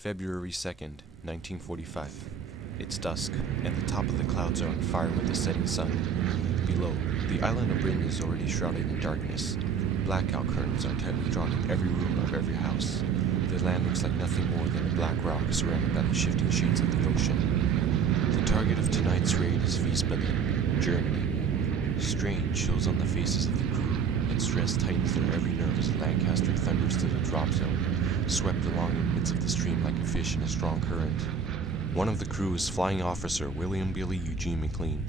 February 2nd, 1945. It's dusk, and the top of the clouds are on fire with the setting sun. Below, the island of Britain is already shrouded in darkness. Blackout curtains are tightly drawn in every room of every house. The land looks like nothing more than a black rock surrounded by the shifting shades of the ocean. The target of tonight's raid is Wiesbaden, Germany. Strain shows on the faces of the crew, and stress tightens their every nerve as Lancaster thunders to the drop zone, swept along in the midst of the stream like a fish in a strong current. One of the crew is Flying Officer William Billy Eugene McLean.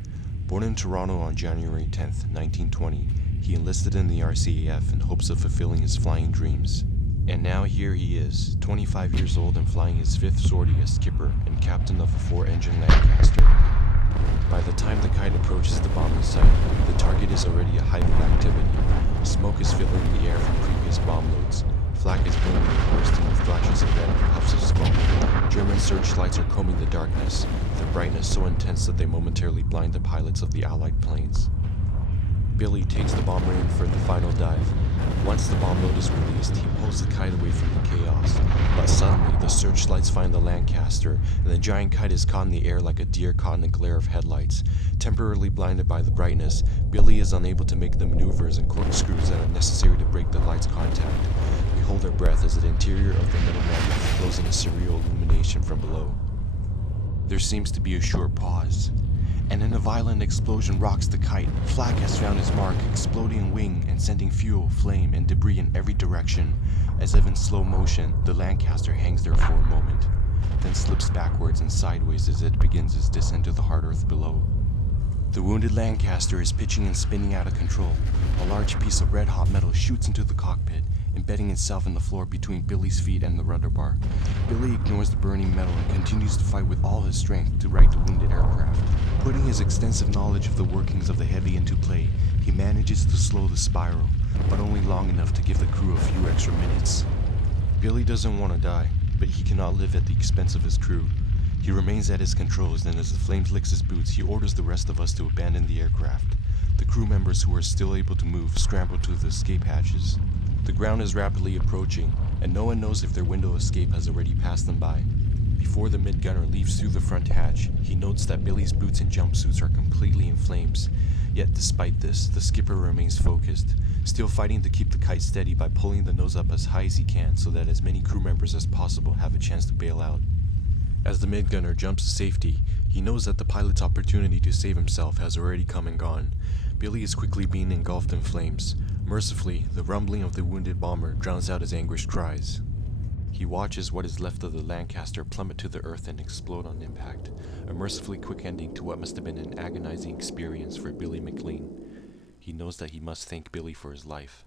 Born in Toronto on January 10, 1920, he enlisted in the RCAF in hopes of fulfilling his flying dreams. And now here he is, 25 years old and flying his fifth sortie as skipper and captain of a four-engine Lancaster. By the time the kite approaches the bombing site, the target is already a hive of activity. Smoke is filling the air from previous bomb loads. Flak is burning and bursting with flashes of red and puffs of smoke. German searchlights are combing the darkness, their brightness so intense that they momentarily blind the pilots of the Allied planes. Billy takes the bomber in for the final dive. Once the bomb load is released, he pulls the kite away from the chaos. But suddenly, the searchlights find the Lancaster, and the giant kite is caught in the air like a deer caught in a glare of headlights. Temporarily blinded by the brightness, Billy is unable to make the maneuvers and corkscrews that are necessary to break the light's contact. We hold our breath as the interior of the metal magnet flows in a surreal illumination from below. There seems to be a short pause, and then a violent explosion rocks the kite. Flak has found his mark, exploding wing and sending fuel, flame, and debris in every direction. As if in slow motion, the Lancaster hangs there for a moment, then slips backwards and sideways as it begins its descent to the hard earth below. The wounded Lancaster is pitching and spinning out of control. A large piece of red-hot metal shoots into the cockpit, embedding itself in the floor between Billy's feet and the rudder bar. Billy ignores the burning metal and continues to fight with all his strength to right the wounded aircraft. Putting his extensive knowledge of the workings of the heavy into play, he manages to slow the spiral, but only long enough to give the crew a few extra minutes. Billy doesn't want to die, but he cannot live at the expense of his crew. He remains at his controls, and as the flames licks his boots, he orders the rest of us to abandon the aircraft. The crew members who are still able to move scramble to the escape hatches. The ground is rapidly approaching, and no one knows if their window escape has already passed them by. Before the mid-gunner leaves through the front hatch, he notes that Billy's boots and jumpsuits are completely in flames. Yet despite this, the skipper remains focused, still fighting to keep the kite steady by pulling the nose up as high as he can so that as many crew members as possible have a chance to bail out. As the mid-gunner jumps to safety, he knows that the pilot's opportunity to save himself has already come and gone. Billy is quickly being engulfed in flames. Mercifully, the rumbling of the wounded bomber drowns out his anguished cries. He watches what is left of the Lancaster plummet to the earth and explode on impact, a mercifully quick ending to what must have been an agonizing experience for Billy McLean. He knows that he must thank Billy for his life.